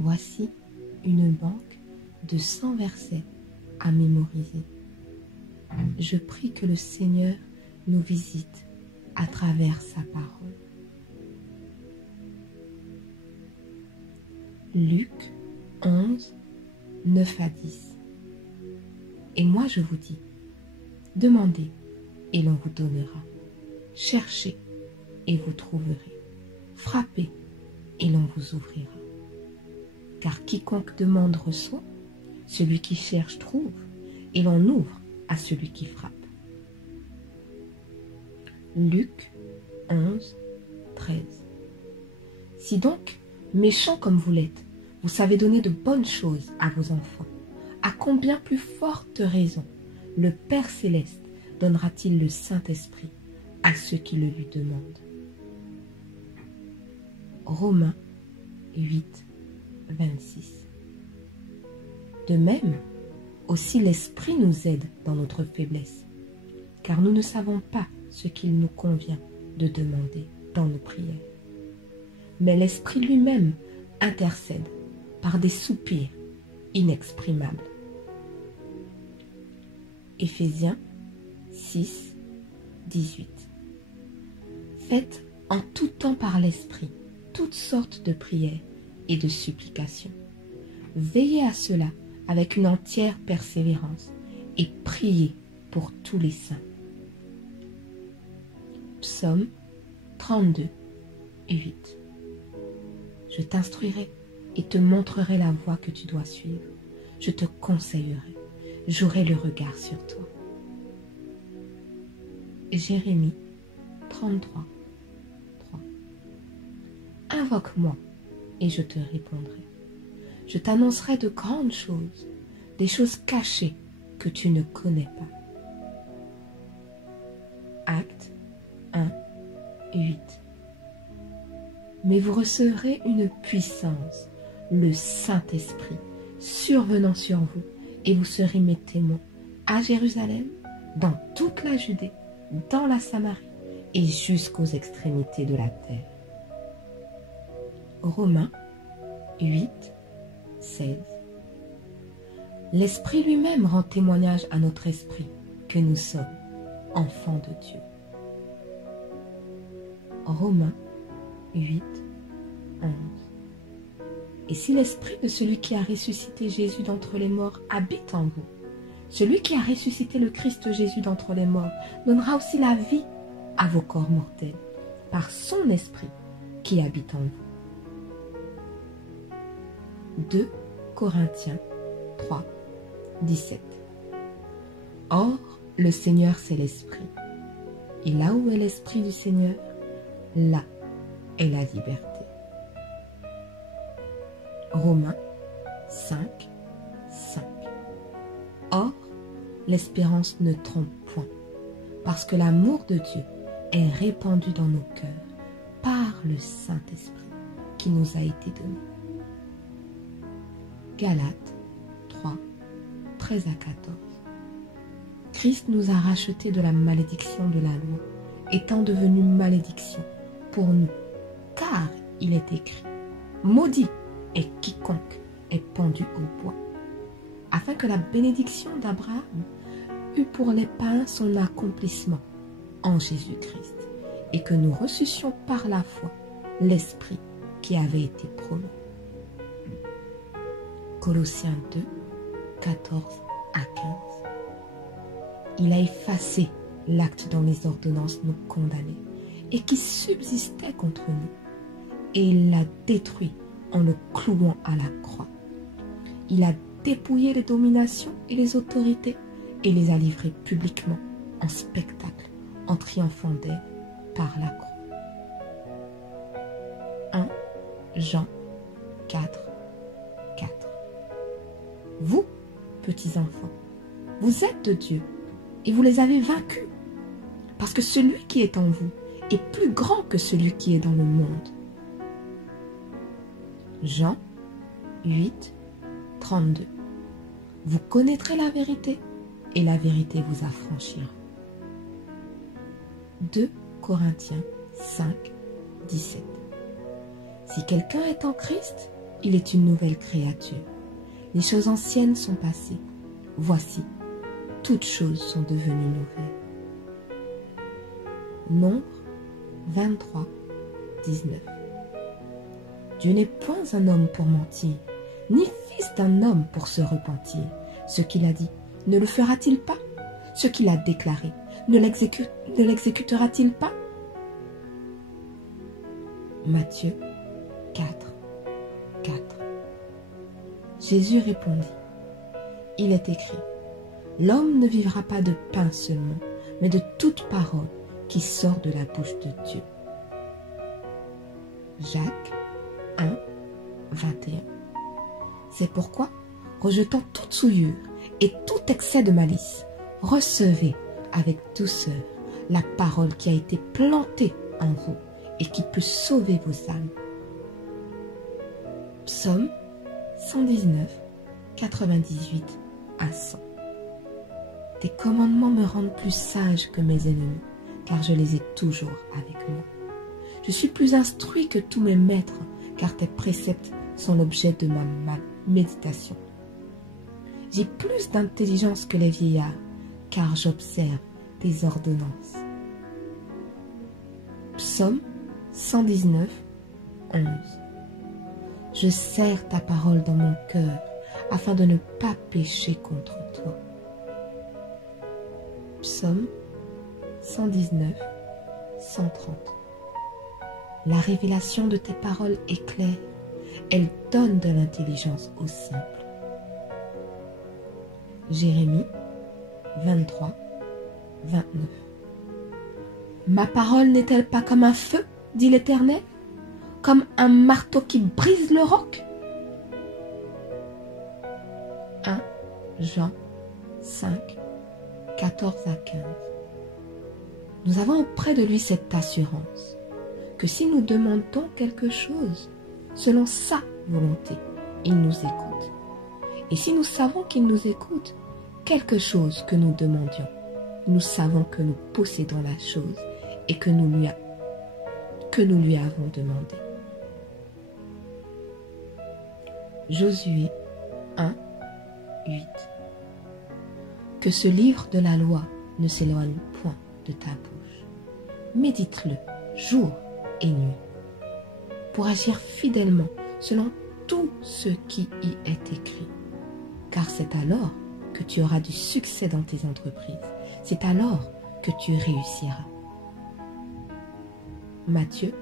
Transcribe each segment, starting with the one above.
Voici une banque de 100 versets à mémoriser. Je prie que le Seigneur nous visite à travers sa parole. Luc 11, 9 à 10. Et moi je vous dis, demandez et l'on vous donnera. Cherchez et vous trouverez. Frappez et l'on vous ouvrira. Car quiconque demande reçoit, celui qui cherche trouve, et l'on ouvre à celui qui frappe. Luc 11, 13. Si donc, méchants comme vous l'êtes, vous savez donner de bonnes choses à vos enfants, à combien plus forte raison le Père Céleste donnera-t-il le Saint-Esprit à ceux qui le lui demandent. Romains 8, 26. De même, aussi l'Esprit nous aide dans notre faiblesse, car nous ne savons pas ce qu'il nous convient de demander dans nos prières. Mais l'Esprit lui-même intercède par des soupirs inexprimables. Éphésiens 6, 18. Faites en tout temps par l'Esprit toutes sortes de prières et de supplications. Veillez à cela avec une entière persévérance et priez pour tous les saints. Psaume 32, 8. Je t'instruirai et te montrerai la voie que tu dois suivre. Je te conseillerai, j'aurai le regard sur toi. Jérémie 33, 3. Invoque-moi et je te répondrai. Je t'annoncerai de grandes choses, des choses cachées que tu ne connais pas. Actes 1, 8. Mais vous recevrez une puissance, le Saint-Esprit, survenant sur vous, et vous serez mes témoins à Jérusalem, dans toute la Judée, dans la Samarie et jusqu'aux extrémités de la terre. Romains 8, 16. L'Esprit lui-même rend témoignage à notre esprit que nous sommes enfants de Dieu. Romains 8, 11. Et si l'Esprit de celui qui a ressuscité Jésus d'entre les morts habite en vous, celui qui a ressuscité le Christ Jésus d'entre les morts donnera aussi la vie à vos corps mortels par son Esprit qui habite en vous. 2 Corinthiens 3, 17. Or, le Seigneur c'est l'Esprit. Et là où est l'Esprit du Seigneur, là est la liberté. Romains 5, 5. Or, l'espérance ne trompe point, parce que l'amour de Dieu est répandu dans nos cœurs par le Saint-Esprit qui nous a été donné. Galates 3, 13 à 14. Christ nous a rachetés de la malédiction de la loi, étant devenu malédiction pour nous, car il est écrit, maudit est quiconque est pendu au bois, afin que la bénédiction d'Abraham eût pour les païens son accomplissement en Jésus-Christ, et que nous reçussions par la foi l'Esprit qui avait été promis. Colossiens 2, 14 à 15. Il a effacé l'acte dont les ordonnances nous condamnaient et qui subsistait contre nous, et il l'a détruit en le clouant à la croix. Il a dépouillé les dominations et les autorités et les a livrées publiquement en spectacle, en triomphant d'elles par la croix. 1 Jean 4, 4. Vous, petits enfants, vous êtes de Dieu et vous les avez vaincus, parce que celui qui est en vous est plus grand que celui qui est dans le monde. Jean 8, 32. Vous connaîtrez la vérité et la vérité vous affranchira. 2 Corinthiens 5, 17. Si quelqu'un est en Christ, il est une nouvelle créature. Les choses anciennes sont passées. Voici, toutes choses sont devenues nouvelles. Nombre 23, 19. Dieu n'est point un homme pour mentir, ni fils d'un homme pour se repentir. Ce qu'il a dit, ne le fera-t-il pas? Ce qu'il a déclaré, ne l'exécutera-t-il pas? Matthieu 4, 4. Jésus répondit, il est écrit, l'homme ne vivra pas de pain seulement, mais de toute parole qui sort de la bouche de Dieu. Jacques 1, 21. C'est pourquoi, rejetant toute souillure et tout excès de malice, recevez avec douceur la parole qui a été plantée en vous et qui peut sauver vos âmes. Psaume 119, 98 à 100. Tes commandements me rendent plus sage que mes ennemis, car je les ai toujours avec moi. Je suis plus instruit que tous mes maîtres, car tes préceptes sont l'objet de ma méditation. J'ai plus d'intelligence que les vieillards, car j'observe tes ordonnances. Psaume 119, 11. Je serre ta parole dans mon cœur, afin de ne pas pécher contre toi. Psaume 119, 130. La révélation de tes paroles est claire, elle donne de l'intelligence aux simples. Jérémie 23, 29. Ma parole n'est-elle pas comme un feu, dit l'Éternel, comme un marteau qui brise le roc? 1 Jean 5, 14 à 15. Nous avons auprès de lui cette assurance, que si nous demandons quelque chose selon sa volonté, il nous écoute. Et si nous savons qu'il nous écoute, quelque chose que nous demandions, nous savons que nous possédons la chose et que nous lui avons demandé. Josué 1, 8. Que ce livre de la loi ne s'éloigne point de ta bouche. Médite-le jour et nuit, pour agir fidèlement selon tout ce qui y est écrit. Car c'est alors que tu auras du succès dans tes entreprises. C'est alors que tu réussiras. Matthieu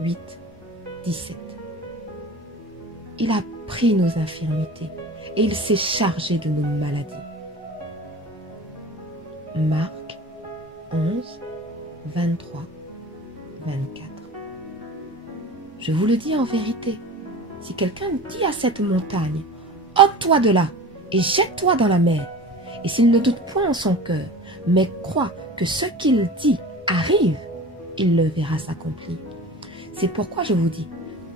8, 17. Il a pris nos infirmités et il s'est chargé de nos maladies. Marc 11, 23, 24. Je vous le dis en vérité, si quelqu'un dit à cette montagne, ôte-toi de là et jette-toi dans la mer, et s'il ne doute point en son cœur, mais croit que ce qu'il dit arrive, il le verra s'accomplir. C'est pourquoi je vous dis,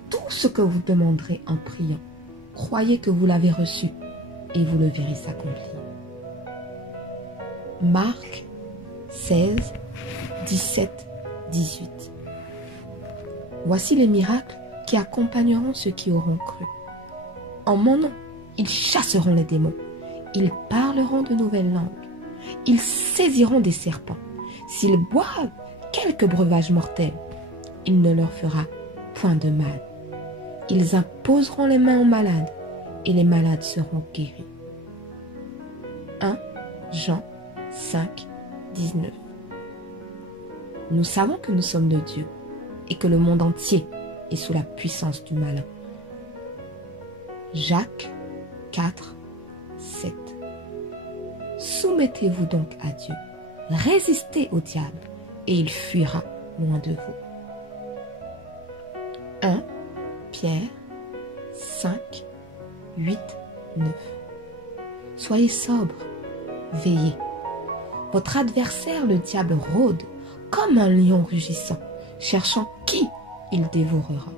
tout ce que vous demanderez en priant, croyez que vous l'avez reçu, et vous le verrez s'accomplir. Marc 16, 17, 18. Voici les miracles qui accompagneront ceux qui auront cru. En mon nom, ils chasseront les démons. Ils parleront de nouvelles langues. Ils saisiront des serpents. S'ils boivent quelque breuvage mortel, il ne leur fera point de mal. Ils imposeront les mains aux malades et les malades seront guéris. 1 Jean 5, 19. Nous savons que nous sommes de Dieu et que le monde entier est sous la puissance du malin. Jacques 4, 7. Soumettez-vous donc à Dieu, résistez au diable et il fuira loin de vous. 1 Pierre 5, 8, 9. Soyez sobres, veillez. Votre adversaire, le diable, rôde comme un lion rugissant, cherchant qui il dévorera.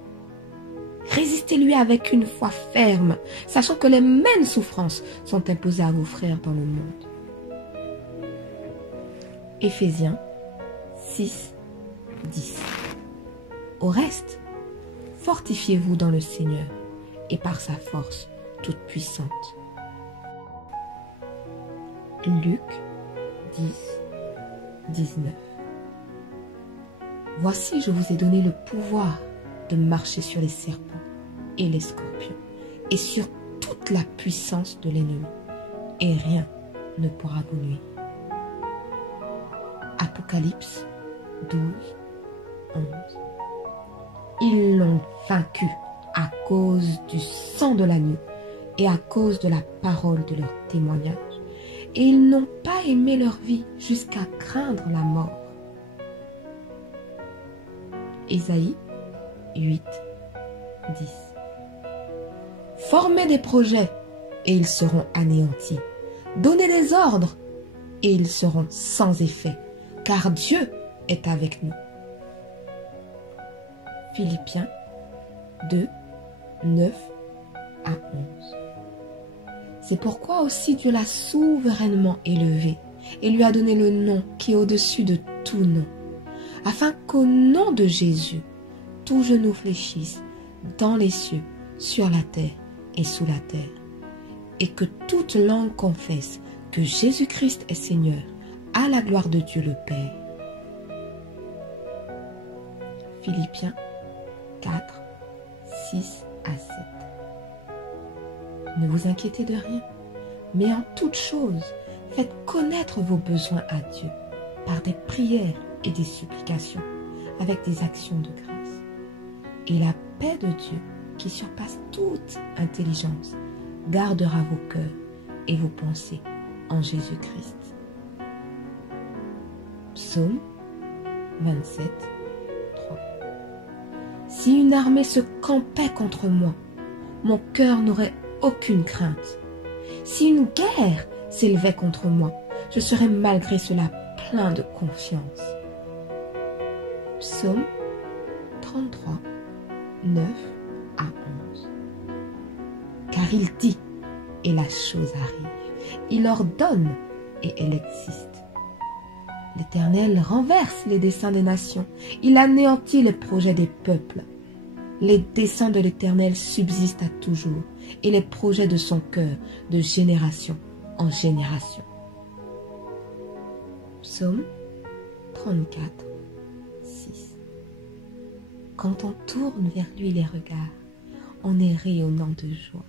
Résistez-lui avec une foi ferme, sachant que les mêmes souffrances sont imposées à vos frères dans le monde. Éphésiens 6, 10. Au reste, fortifiez-vous dans le Seigneur et par sa force toute puissante. Luc 10, 19. Voici, je vous ai donné le pouvoir de marcher sur les serpents et les scorpions et sur toute la puissance de l'ennemi, et rien ne pourra vous nuire. Apocalypse 12, 11. Ils l'ont vaincu à cause du sang de l'agneau et à cause de la parole de leur témoignage, et ils n'ont pas aimé leur vie jusqu'à craindre la mort. Ésaïe 8, 10. Formez des projets et ils seront anéantis. Donnez des ordres et ils seront sans effet, car Dieu est avec nous. Philippiens 2, 9 à 11. C'est pourquoi aussi Dieu l'a souverainement élevé et lui a donné le nom qui est au-dessus de tout nom, afin qu'au nom de Jésus, tout genou fléchisse dans les cieux, sur la terre et sous la terre, et que toute langue confesse que Jésus-Christ est Seigneur, à la gloire de Dieu le Père. Philippiens 4, 6 à 7. Ne vous inquiétez de rien, mais en toute chose, faites connaître vos besoins à Dieu par des prières et des supplications, avec des actions de grâce. Et la paix de Dieu, qui surpasse toute intelligence, gardera vos cœurs et vos pensées en Jésus-Christ. Psaume 27, 3. Si une armée se campait contre moi, mon cœur n'aurait aucune crainte. Si une guerre s'élevait contre moi, je serais malgré cela plein de confiance. Psaume 33, 9 à 11. Car il dit, et la chose arrive. Il ordonne, et elle existe. L'Éternel renverse les desseins des nations. Il anéantit les projets des peuples. Les desseins de l'Éternel subsistent à toujours, et les projets de son cœur de génération en génération. Psaume 34, 6. Quand on tourne vers lui les regards, on est rayonnant de joie,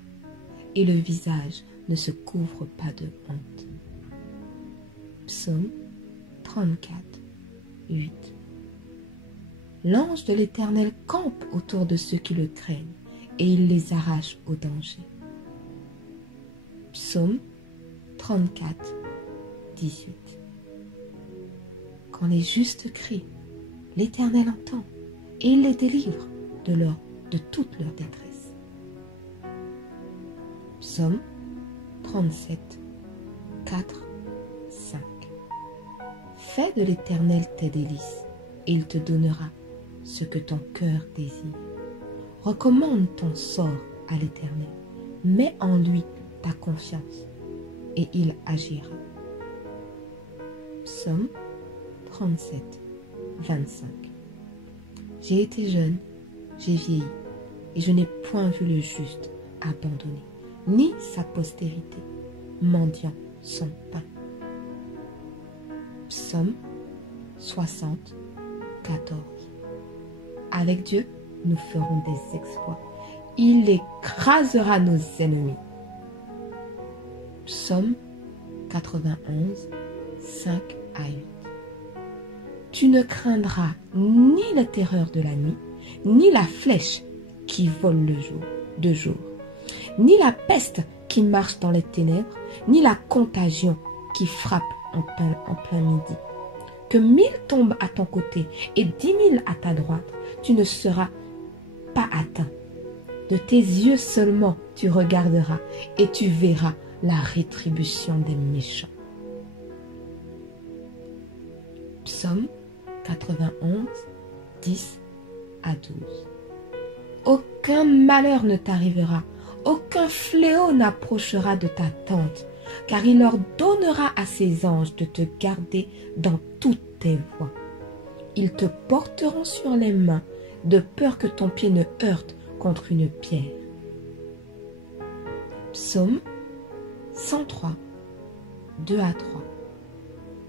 et le visage ne se couvre pas de honte. Psaume 34, 8. L'ange de l'Éternel campe autour de ceux qui le craignent, et il les arrache au danger. Psaume 34, 18. Quand les justes crient, l'Éternel entend, et il les délivre de toute leur détresse. Psaume 37, 4, 5. Fais de l'Éternel tes délices, et il te donnera ce que ton cœur désire. Recommande ton sort à l'Éternel, mets en lui ta confiance, et il agira. Psaume 37, 25. J'ai été jeune, j'ai vieilli, et je n'ai point vu le juste abandonné, ni sa postérité mendiant son pain. Psaume 60, 14. Avec Dieu, nous ferons des exploits. Il écrasera nos ennemis. Psaume 91, 5 à 8. Tu ne craindras ni la terreur de la nuit, ni la flèche qui vole de jour, ni la peste qui marche dans les ténèbres, ni la contagion qui frappe en plein midi. Que 1000 tombent à ton côté et 10 000 à ta droite, tu ne seras pas atteint. De tes yeux seulement tu regarderas et tu verras la rétribution des méchants. Psaume 91, 10 à 12. Aucun malheur ne t'arrivera, aucun fléau n'approchera de ta tente, car il ordonnera à ses anges de te garder dans toutes tes voies. Ils te porteront sur les mains, de peur que ton pied ne heurte contre une pierre. Psaume 103, 2 à 3.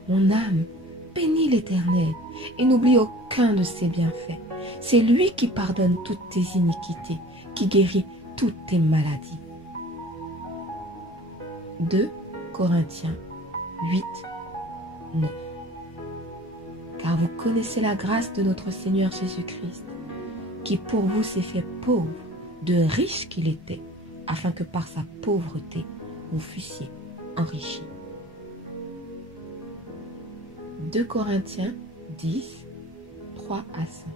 Mon âme bénit l'Éternel et n'oublie aucun de ses bienfaits. C'est lui qui pardonne toutes tes iniquités, qui guérit toutes tes maladies. 2 Corinthiens 8, 9. Car vous connaissez la grâce de notre Seigneur Jésus-Christ, qui pour vous s'est fait pauvre, de riche qu'il était, afin que par sa pauvreté, vous fussiez enrichis. 2 Corinthiens 10, 3 à 5.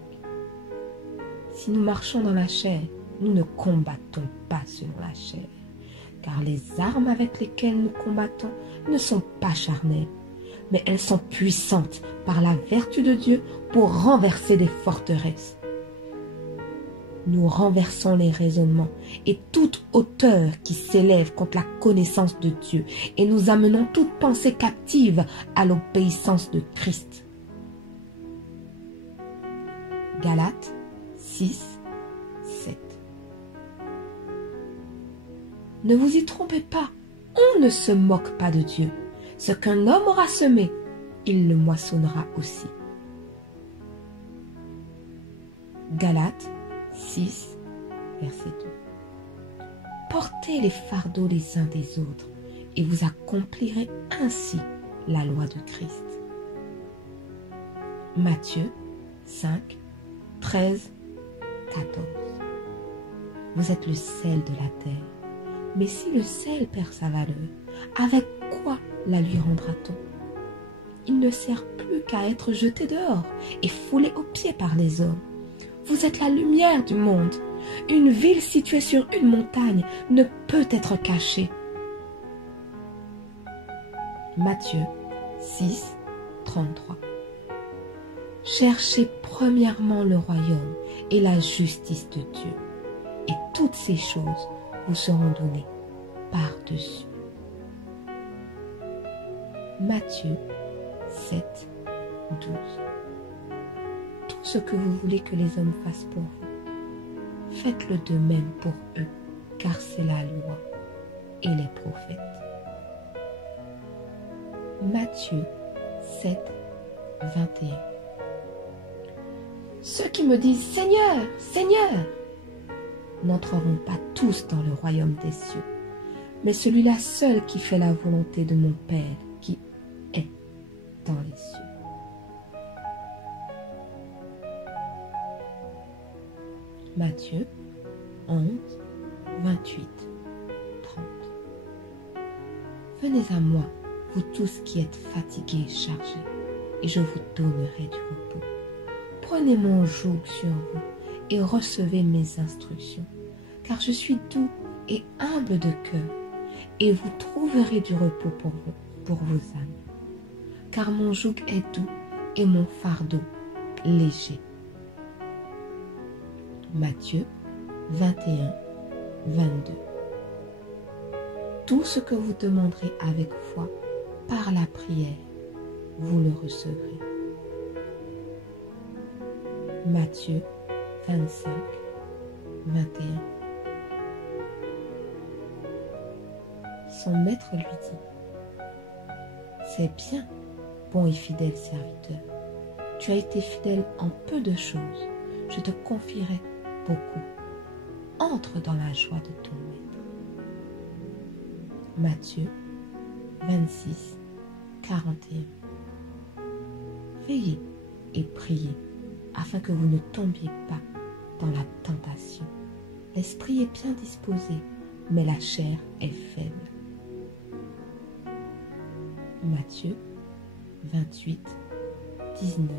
Si nous marchons dans la chair, nous ne combattons pas selon la chair, car les armes avec lesquelles nous combattons ne sont pas charnelles, mais elles sont puissantes par la vertu de Dieu pour renverser des forteresses. Nous renversons les raisonnements et toute hauteur qui s'élève contre la connaissance de Dieu et nous amenons toute pensée captive à l'obéissance de Christ. Galates 6, 7. Ne vous y trompez pas, on ne se moque pas de Dieu. Ce qu'un homme aura semé, il le moissonnera aussi. Galates 6, verset 2. Portez les fardeaux les uns des autres et vous accomplirez ainsi la loi de Christ. Matthieu 5, 13, 14. Vous êtes le sel de la terre. Mais si le sel perd sa valeur, avec quoi la lui rendra-t-on? Il ne sert plus qu'à être jeté dehors et foulé aux pieds par les hommes. Vous êtes la lumière du monde. Une ville située sur une montagne ne peut être cachée. Matthieu 6, 33. Cherchez premièrement le royaume et la justice de Dieu, et toutes ces choses vous seront données par-dessus. Matthieu 7, 12. Tout ce que vous voulez que les hommes fassent pour vous, faites-le de même pour eux, car c'est la loi et les prophètes. Matthieu 7, 21. Ceux qui me disent « Seigneur, Seigneur !» n'entreront pas tous dans le royaume des cieux, mais celui-là seul qui fait la volonté de mon Père qui est dans les cieux. Matthieu 11, 28, 30. Venez à moi, vous tous qui êtes fatigués et chargés, et je vous donnerai du repos. Prenez mon joug sur vous et recevez mes instructions, car je suis doux et humble de cœur, et vous trouverez du repos pour vos âmes. Car mon joug est doux et mon fardeau léger. Matthieu 21, 22. Tout ce que vous demanderez avec foi par la prière, vous le recevrez. Matthieu 25, 21. Son maître lui dit : c'est bien, bon et fidèle serviteur. Tu as été fidèle en peu de choses, je te confierai beaucoup. Entre dans la joie de ton maître. Matthieu 26, 41. Veillez et priez afin que vous ne tombiez pas dans la tentation. L'esprit est bien disposé, mais la chair est faible. Matthieu 28, 19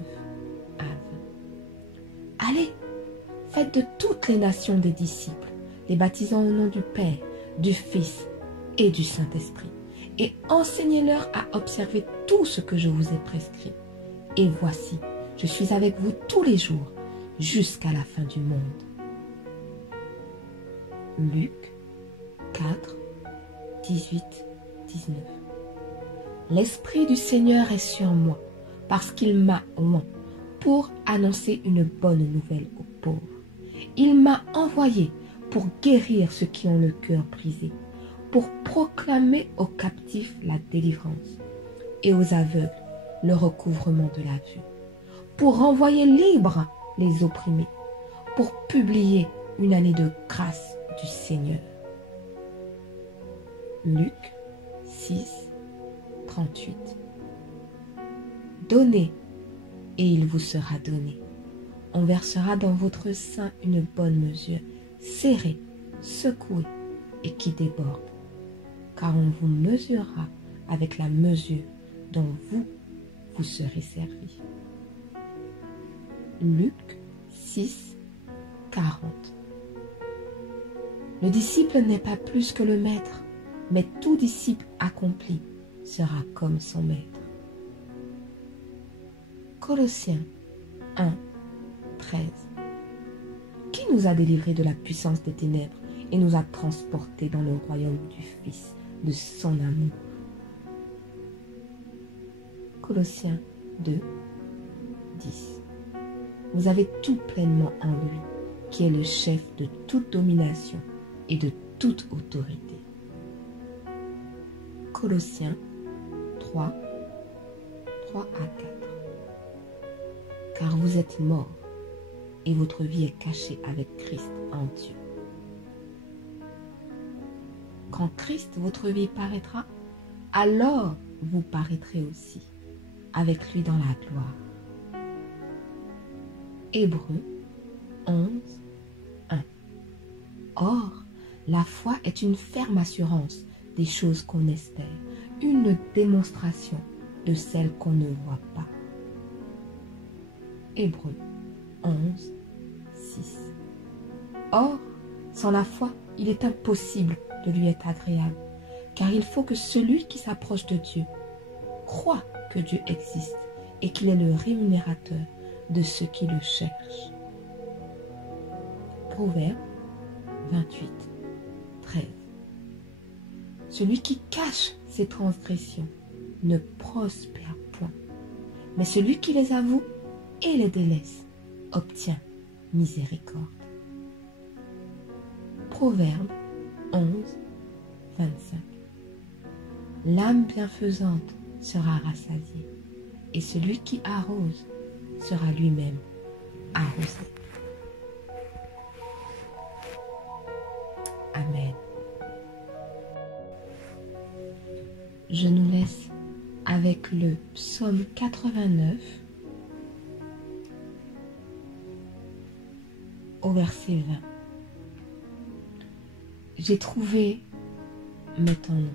à 20. Allez, faites de toutes les nations des disciples, les baptisant au nom du Père, du Fils et du Saint-Esprit, et enseignez-leur à observer tout ce que je vous ai prescrit. Et voici, je suis avec vous tous les jours, jusqu'à la fin du monde. Luc 4, 18, 19. L'Esprit du Seigneur est sur moi, parce qu'il m'a oint pour annoncer une bonne nouvelle aux pauvres. Il m'a envoyé pour guérir ceux qui ont le cœur brisé, pour proclamer aux captifs la délivrance et aux aveugles le recouvrement de la vue, pour renvoyer libres les opprimés, pour publier une année de grâce du Seigneur. Luc 6, 38. Donnez, et il vous sera donné. On versera dans votre sein une bonne mesure, serrée, secouée et qui déborde, car on vous mesurera avec la mesure dont vous serez servi. Luc 6, 40. Le disciple n'est pas plus que le maître, mais tout disciple accompli sera comme son maître. Colossiens 1, 13. Qui nous a délivrés de la puissance des ténèbres et nous a transportés dans le royaume du Fils de son amour. Colossiens 2, 10. Vous avez tout pleinement en lui, qui est le chef de toute domination et de toute autorité. Colossiens 3, 3 à 4. Car vous êtes morts et votre vie est cachée avec Christ en Dieu. Quand Christ, votre vie, paraîtra, alors vous paraîtrez aussi avec lui dans la gloire. Hébreux 11, 1. Or, la foi est une ferme assurance des choses qu'on espère, une démonstration de celles qu'on ne voit pas. Hébreux 11, 6. Or, sans la foi, il est impossible de lui être agréable, car il faut que celui qui s'approche de Dieu croit que Dieu existe et qu'il est le rémunérateur de ceux qui le cherchent. Proverbe 28, 13. Celui qui cache ses transgressions ne prospère point, mais celui qui les avoue et les délaisse obtient miséricorde. Proverbe 11, 25. L'âme bienfaisante sera rassasiée, et celui qui arrose sera lui-même arrosé. Amen. Je nous laisse avec le psaume 89 au verset 20. J'ai trouvé maintenant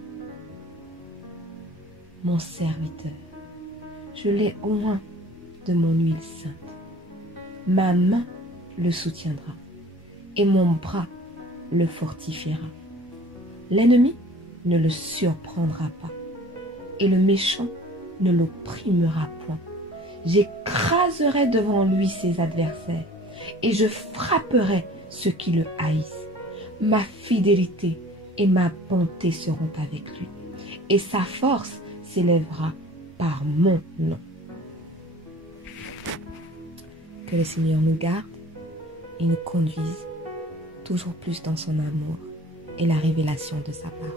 mon serviteur. Je l'ai oint de mon huile sainte. Ma main le soutiendra et mon bras le fortifiera. L'ennemi ne le surprendra pas et le méchant ne l'opprimera point. J'écraserai devant lui ses adversaires et je frapperai ceux qui le haïssent. Ma fidélité et ma bonté seront avec lui, et sa force s'élèvera par mon nom. Que le Seigneur nous garde et nous conduise toujours plus dans son amour et la révélation de sa parole.